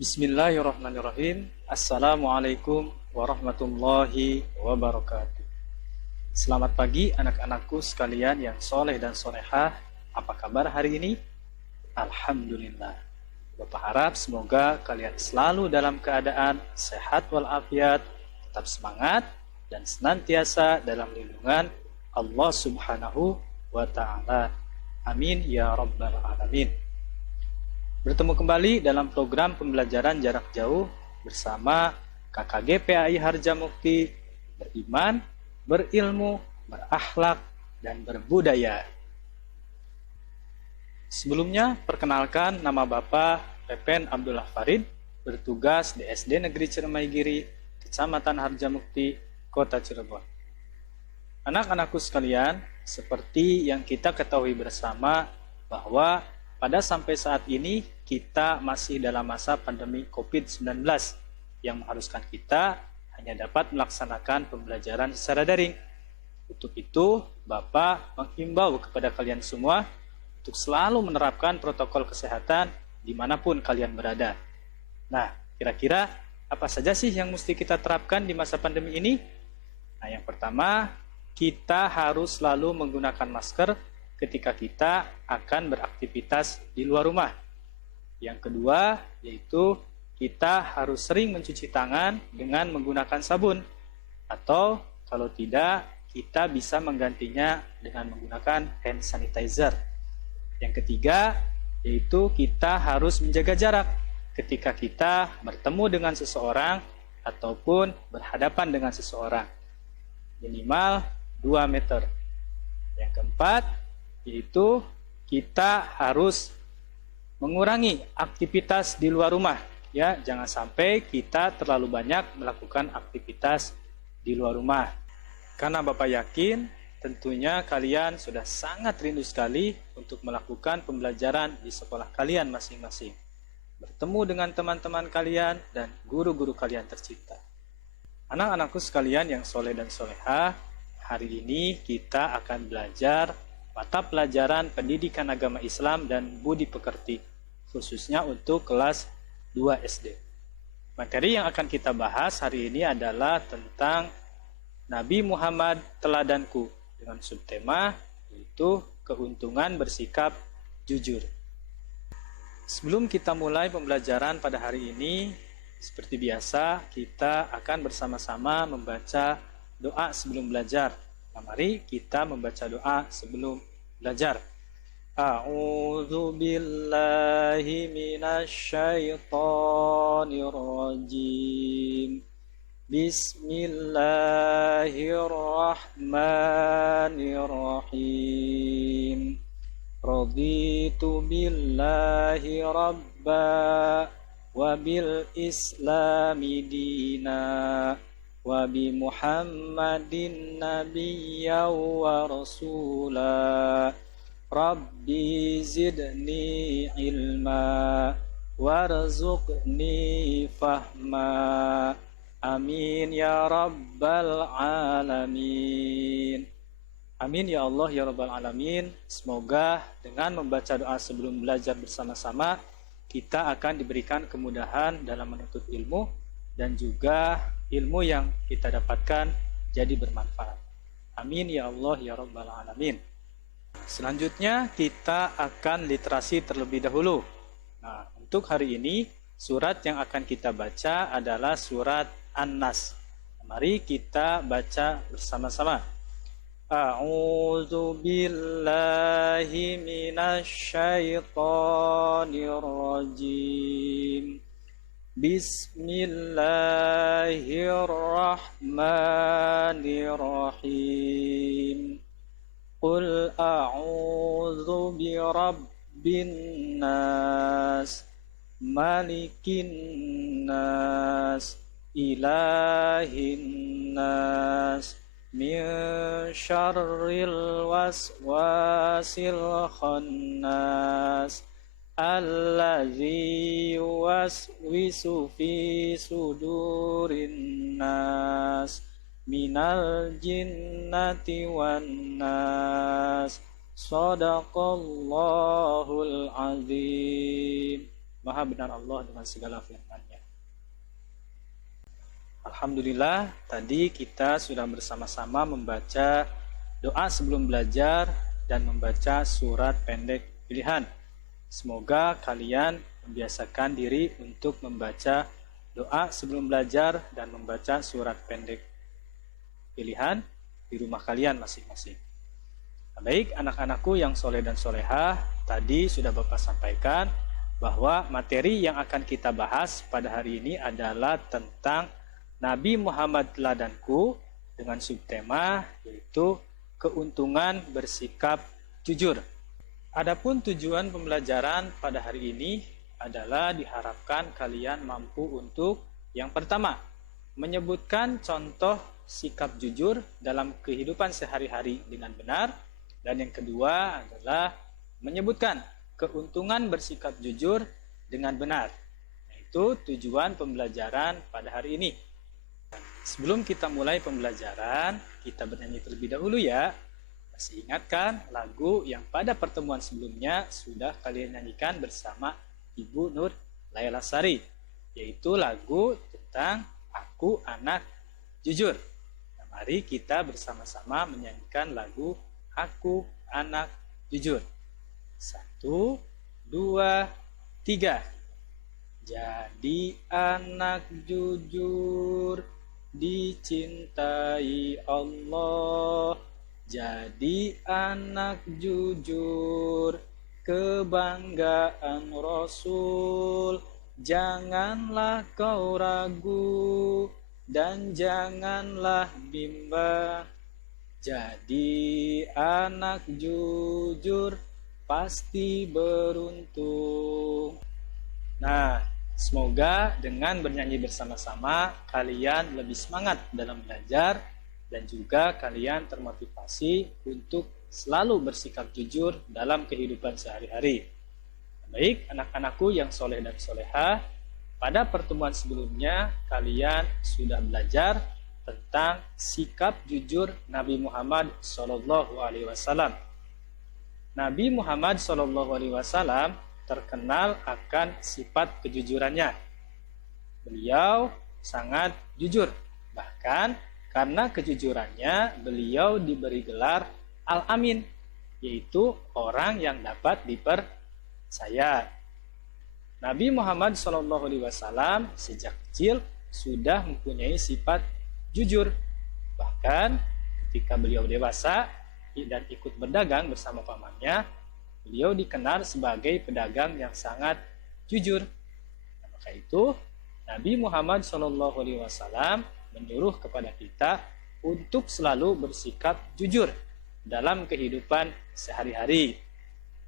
Bismillahirrahmanirrahim. Assalamualaikum warahmatullahi wabarakatuh. Selamat pagi anak-anakku sekalian yang soleh dan solehah. Apa kabar hari ini? Alhamdulillah. Bapak harap semoga kalian selalu dalam keadaan sehat walafiat, tetap semangat, dan senantiasa dalam lindungan Allah Subhanahu wa Ta'ala. Amin ya Rabbal Alamin. Bertemu kembali dalam program pembelajaran jarak jauh bersama KKG PAI Harjamukti, beriman, berilmu, berakhlak, dan berbudaya. Sebelumnya, perkenalkan nama Bapak Pepen Abdullah Farid, bertugas di SD Negeri Ciremaigiri, Kecamatan Harjamukti, Kota Cirebon. Anak-anakku sekalian, seperti yang kita ketahui bersama bahwa pada sampai saat ini kita masih dalam masa pandemi COVID-19 yang mengharuskan kita hanya dapat melaksanakan pembelajaran secara daring. Untuk itu, Bapak menghimbau kepada kalian semua untuk selalu menerapkan protokol kesehatan dimanapun kalian berada. Nah, kira-kira apa saja sih yang mesti kita terapkan di masa pandemi ini? Nah, yang pertama, kita harus selalu menggunakan masker ketika kita akan beraktivitas di luar rumah. Yang kedua, yaitu kita harus sering mencuci tangan dengan menggunakan sabun. Atau kalau tidak, kita bisa menggantinya dengan menggunakan hand sanitizer. Yang ketiga, yaitu kita harus menjaga jarak ketika kita bertemu dengan seseorang ataupun berhadapan dengan seseorang. Minimal 2 meter. Yang keempat, yaitu kita harus mengurangi aktivitas di luar rumah. Ya, jangan sampai kita terlalu banyak melakukan aktivitas di luar rumah. Karena Bapak yakin tentunya kalian sudah sangat rindu sekali untuk melakukan pembelajaran di sekolah kalian masing-masing. Bertemu dengan teman-teman kalian dan guru-guru kalian tercinta. Anak-anakku sekalian yang soleh dan solehah, hari ini kita akan belajar mata pelajaran pendidikan agama Islam dan budi pekerti, khususnya untuk kelas 2 SD. Materi yang akan kita bahas hari ini adalah tentang Nabi Muhammad Teladanku, dengan subtema yaitu keuntungan bersikap jujur. Sebelum kita mulai pembelajaran pada hari ini, seperti biasa kita akan bersama-sama membaca doa sebelum belajar. Nah, mari kita membaca doa sebelum belajar. A'udzu billahi minasyaitonir rajim. Bismillahirrahmanirrahim. Raditu billahi rabba wa bil islami dina wa bi Muhammadin nabiyya wa rasula. Rabbi zidni ilma warzuqni fahma. Amin ya rabbal alamin. Amin ya Allah ya rabbal alamin. Semoga dengan membaca doa sebelum belajar bersama-sama, kita akan diberikan kemudahan dalam menuntut ilmu dan juga ilmu yang kita dapatkan jadi bermanfaat. Amin ya Allah ya rabbal alamin. Selanjutnya kita akan literasi terlebih dahulu. Nah, untuk hari ini surat yang akan kita baca adalah surat An-Nas. Mari kita baca bersama-sama. A'udzu billahi minasyaitonir rajim. Bismillahirrahmanirrahim. Qul a'udzu birabbin nas, malikin nas, ilahin nas, min syarril waswasil khannas, alladzi yuwaswisu fi sudurin nas, minal jinnati wan nas. Shadaqallahul azim. Maha benar Allah dengan segala firman-Nya. Alhamdulillah, tadi kita sudah bersama-sama membaca doa sebelum belajar dan membaca surat pendek pilihan. Semoga kalian membiasakan diri untuk membaca doa sebelum belajar dan membaca surat pendek pilihan di rumah kalian masing-masing. Baik, anak-anakku yang soleh dan solehah, tadi sudah Bapak sampaikan bahwa materi yang akan kita bahas pada hari ini adalah tentang Nabi Muhammad teladanku dengan subtema yaitu keuntungan bersikap jujur. Adapun tujuan pembelajaran pada hari ini adalah diharapkan kalian mampu untuk yang pertama, menyebutkan contoh sikap jujur dalam kehidupan sehari-hari dengan benar, dan yang kedua adalah menyebutkan keuntungan bersikap jujur dengan benar. Itu tujuan pembelajaran pada hari ini. Sebelum kita mulai pembelajaran, kita bernyanyi terlebih dahulu ya. Masih ingatkan lagu yang pada pertemuan sebelumnya sudah kalian nyanyikan bersama Ibu Nur Laila Sari, yaitu lagu tentang Aku Anak Jujur. Nah, mari kita bersama-sama menyanyikan lagu Aku Anak Jujur. 1, 2, 3. Jadi anak jujur dicintai Allah, jadi anak jujur kebanggaan Rasul. Janganlah kau ragu dan janganlah bimbang, jadi anak jujur pasti beruntung. Nah, semoga dengan bernyanyi bersama-sama kalian lebih semangat dalam belajar dan juga kalian termotivasi untuk selalu bersikap jujur dalam kehidupan sehari-hari. Baik, anak-anakku yang soleh dan solehah, pada pertemuan sebelumnya kalian sudah belajar tentang sikap jujur Nabi Muhammad SAW. Nabi Muhammad SAW terkenal akan sifat kejujurannya. Beliau sangat jujur. Bahkan karena kejujurannya beliau diberi gelar Al-Amin, yaitu orang yang dapat dipercaya. Nabi Muhammad SAW sejak kecil sudah mempunyai sifat jujur. Bahkan ketika beliau dewasa dan ikut berdagang bersama pamannya, beliau dikenal sebagai pedagang yang sangat jujur. Maka itu Nabi Muhammad SAW menyuruh kepada kita untuk selalu bersikap jujur dalam kehidupan sehari-hari.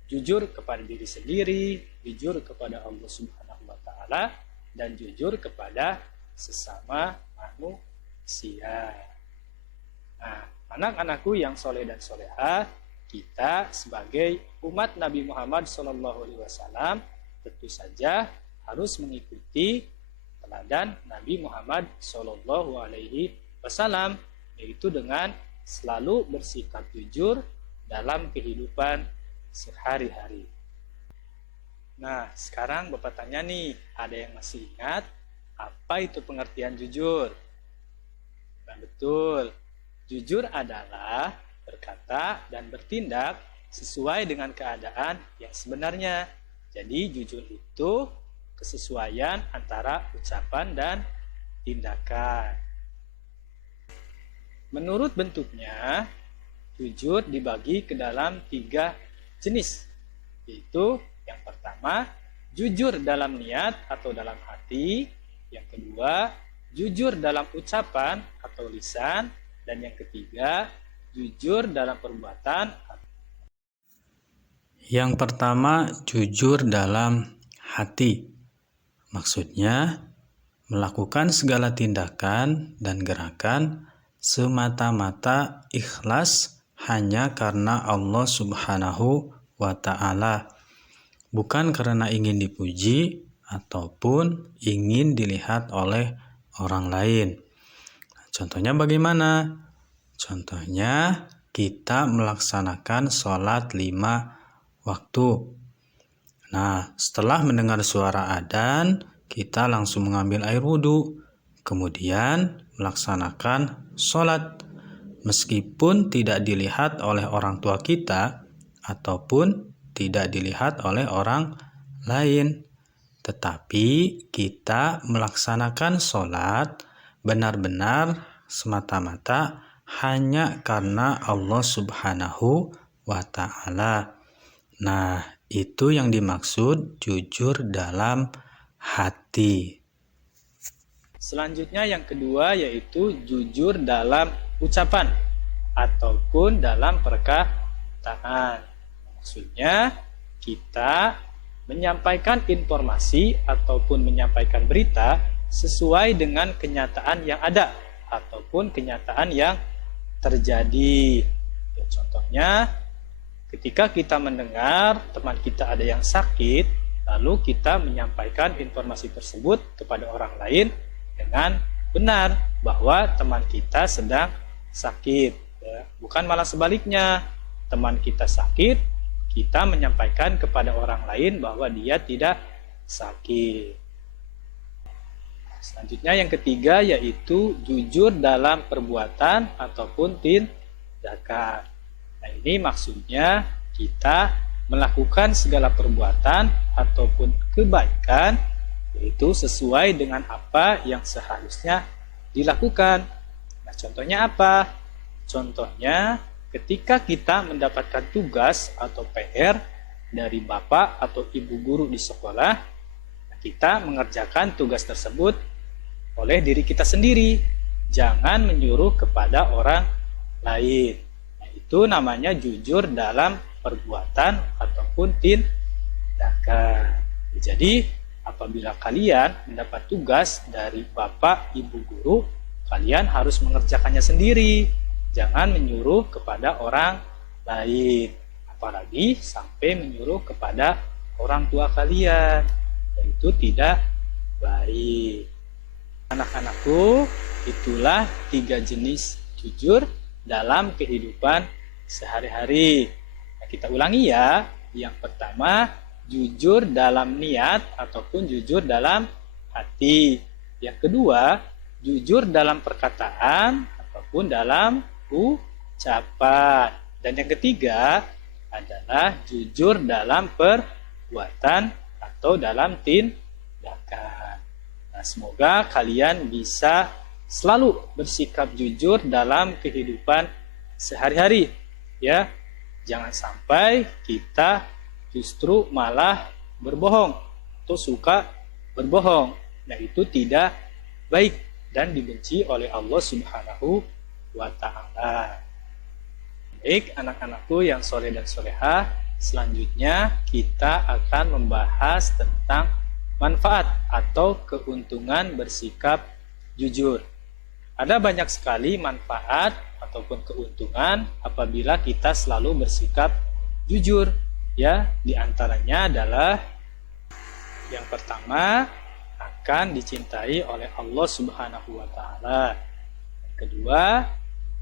Jujur kepada diri sendiri, jujur kepada Allah Subhanahu wa Ta'ala, dan jujur kepada sesama manusia. Nah, anak-anakku yang soleh dan solehah, kita sebagai umat Nabi Muhammad SAW tentu saja harus mengikuti teladan Nabi Muhammad SAW, yaitu dengan selalu bersikap jujur dalam kehidupan sehari-hari. Nah, sekarang Bapak tanya nih, ada yang masih ingat apa itu pengertian jujur? Nah, betul, jujur adalah berkata dan bertindak sesuai dengan keadaan yang sebenarnya. Jadi jujur itu kesesuaian antara ucapan dan tindakan. Menurut bentuknya, jujur dibagi ke dalam 3 jenis, yaitu yang pertama, jujur dalam niat atau dalam hati, yang kedua, jujur dalam ucapan atau lisan, dan yang ketiga, jujur dalam perbuatan. Yang pertama, jujur dalam hati. Maksudnya, melakukan segala tindakan dan gerakan semata-mata ikhlas hanya karena Allah Subhanahu wa Ta'ala, bukan karena ingin dipuji ataupun ingin dilihat oleh orang lain. Contohnya bagaimana? Contohnya kita melaksanakan sholat 5 waktu. Nah, setelah mendengar suara adzan, kita langsung mengambil air wudhu, kemudian melaksanakan sholat. Meskipun tidak dilihat oleh orang tua kita ataupun tidak dilihat oleh orang lain, tetapi kita melaksanakan sholat benar-benar semata-mata hanya karena Allah Subhanahu wa Ta'ala. Nah, itu yang dimaksud jujur dalam hati. Selanjutnya yang kedua yaitu jujur dalam ucapan ataupun dalam perkataan. Maksudnya kita menyampaikan informasi ataupun menyampaikan berita sesuai dengan kenyataan yang ada ataupun kenyataan yang terjadi. Contohnya, ketika kita mendengar teman kita ada yang sakit, lalu kita menyampaikan informasi tersebut kepada orang lain dengan benar bahwa teman kita sedang sakit, bukan malah sebaliknya, teman kita sakit, kita menyampaikan kepada orang lain bahwa dia tidak sakit. Selanjutnya yang ketiga yaitu jujur dalam perbuatan ataupun tindakan. Nah, ini maksudnya kita melakukan segala perbuatan ataupun kebaikan yaitu sesuai dengan apa yang seharusnya dilakukan. Nah, contohnya apa? Contohnya ketika kita mendapatkan tugas atau PR dari bapak atau ibu guru di sekolah, kita mengerjakan tugas tersebut oleh diri kita sendiri. Jangan menyuruh kepada orang lain. Nah, itu namanya jujur dalam perbuatan ataupun tindakan. Jadi, apabila kalian mendapat tugas dari bapak, ibu guru, kalian harus mengerjakannya sendiri. Jangan menyuruh kepada orang lain. Apalagi sampai menyuruh kepada orang tua kalian. Itu tidak baik. Anak-anakku, itulah 3 jenis jujur dalam kehidupan sehari-hari. Nah, kita ulangi ya. Yang pertama, jujur dalam niat ataupun jujur dalam hati. Yang kedua, jujur dalam perkataan ataupun dalam ucapan. Dan yang ketiga adalah jujur dalam perbuatan atau dalam tindakan. Nah, semoga kalian bisa selalu bersikap jujur dalam kehidupan sehari-hari, ya. Jangan sampai kita justru malah berbohong atau suka berbohong. Nah, itu tidak baik dan dibenci oleh Allah Subhanahu wa Ta'ala. Baik, anak-anakku yang soleh dan solehah, selanjutnya kita akan membahas tentang manfaat atau keuntungan bersikap jujur. Ada banyak sekali manfaat ataupun keuntungan apabila kita selalu bersikap jujur. Ya, di antaranya adalah yang pertama, akan dicintai oleh Allah Subhanahu wa Ta'ala. Yang kedua,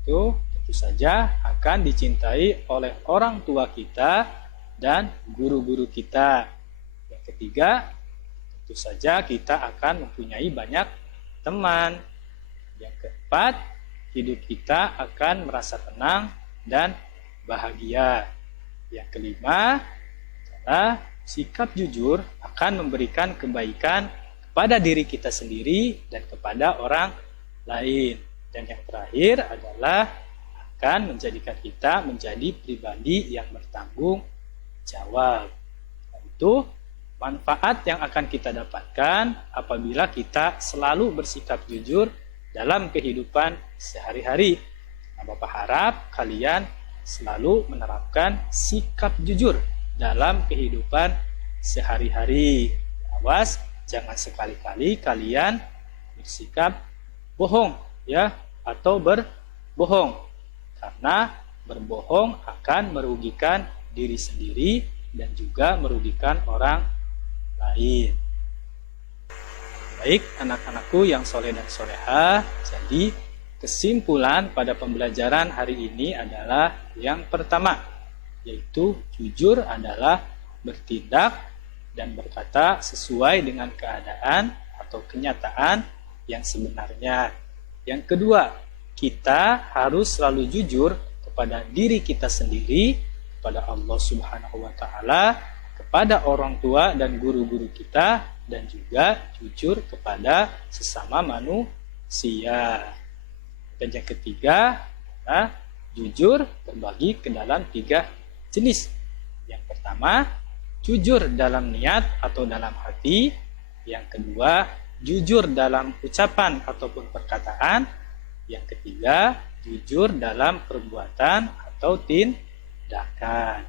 itu tentu saja akan dicintai oleh orang tua kita dan guru-guru kita. Yang ketiga, tentu saja kita akan mempunyai banyak teman. Yang keempat, hidup kita akan merasa tenang dan bahagia. Yang kelima adalah sikap jujur akan memberikan kebaikan kepada diri kita sendiri dan kepada orang lain. Dan yang terakhir adalah akan menjadikan kita menjadi pribadi yang bertanggung jawab. Itu manfaat yang akan kita dapatkan apabila kita selalu bersikap jujur dalam kehidupan sehari-hari. Nah, Bapak harap kalian selalu menerapkan sikap jujur dalam kehidupan sehari-hari. Awas, jangan sekali-kali kalian bersikap bohong, ya, atau berbohong. Karena berbohong akan merugikan diri sendiri dan juga merugikan orang lain. Baik, anak-anakku yang soleh dan solehah, jadi kesimpulan pada pembelajaran hari ini adalah yang pertama, yaitu jujur adalah bertindak dan berkata sesuai dengan keadaan atau kenyataan yang sebenarnya. Yang kedua, kita harus selalu jujur kepada diri kita sendiri, kepada Allah Subhanahu wa taala, kepada orang tua dan guru-guru kita, dan juga jujur kepada sesama manusia. Dan yang ketiga, jujur terbagi ke dalam 3 jenis. Yang pertama, jujur dalam niat atau dalam hati. Yang kedua, jujur dalam ucapan ataupun perkataan. Yang ketiga, jujur dalam perbuatan atau tindakan.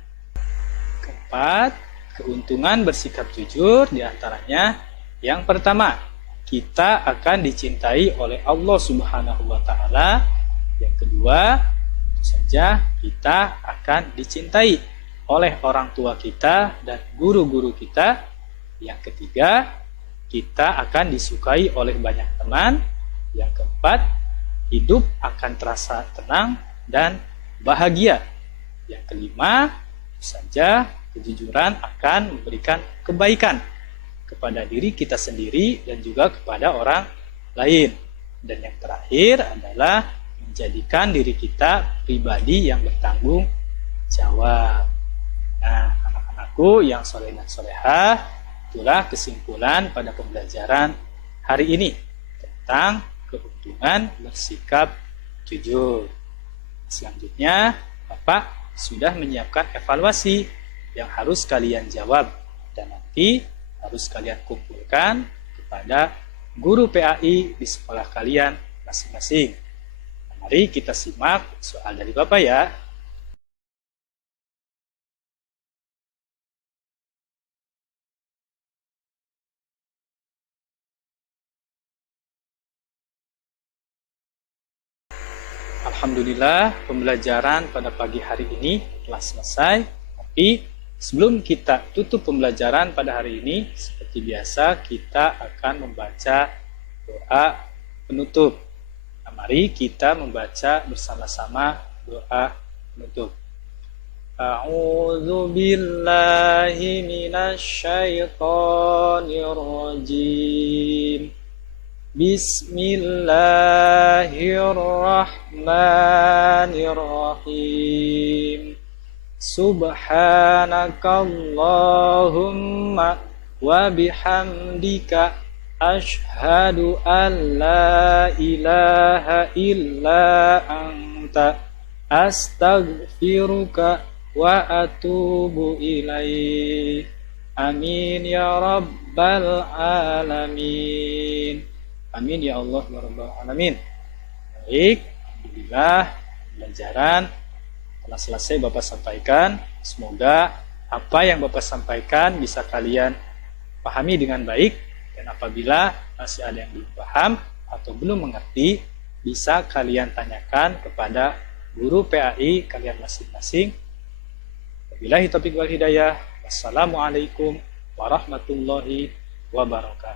Keempat, keuntungan bersikap jujur diantaranya yang pertama, kita akan dicintai oleh Allah Subhanahu wa taala. Yang kedua, tentu saja kita akan dicintai oleh orang tua kita dan guru-guru kita. Yang ketiga, kita akan disukai oleh banyak teman. Yang keempat, hidup akan terasa tenang dan bahagia. Yang kelima, tentu saja kejujuran akan memberikan kebaikan kepada diri kita sendiri dan juga kepada orang lain. Dan yang terakhir adalah menjadikan diri kita pribadi yang bertanggung jawab. Nah, anak-anakku yang soleh dan solehah, itulah kesimpulan pada pembelajaran hari ini tentang keuntungan bersikap jujur. Selanjutnya, Bapak sudah menyiapkan evaluasi yang harus kalian jawab dan nanti harus kalian kumpulkan kepada guru PAI di sekolah kalian masing-masing. Mari kita simak soal dari Bapak ya. Alhamdulillah, pembelajaran pada pagi hari ini telah selesai. Tapi sebelum kita tutup pembelajaran pada hari ini, seperti biasa kita akan membaca doa penutup. Nah, mari kita membaca bersama-sama doa penutup. A'udzu billahi minasyaitonir rajim. Bismillahirrahmanirrahim. Subhanakallahumma wa bihamdika asyhadu an la ilaha illa anta astaghfiruka wa atubu ilaih. Amin ya rabbal alamin. Amin ya Allah ya rabbal alamin. Baik, alhamdulillah pembelajaran telah selesai Bapak sampaikan. Semoga apa yang Bapak sampaikan bisa kalian pahami dengan baik, dan apabila masih ada yang belum paham atau belum mengerti, bisa kalian tanyakan kepada guru PAI kalian masing-masing. Wabillahi taufiq wal hidayah. Wassalamualaikum warahmatullahi wabarakatuh.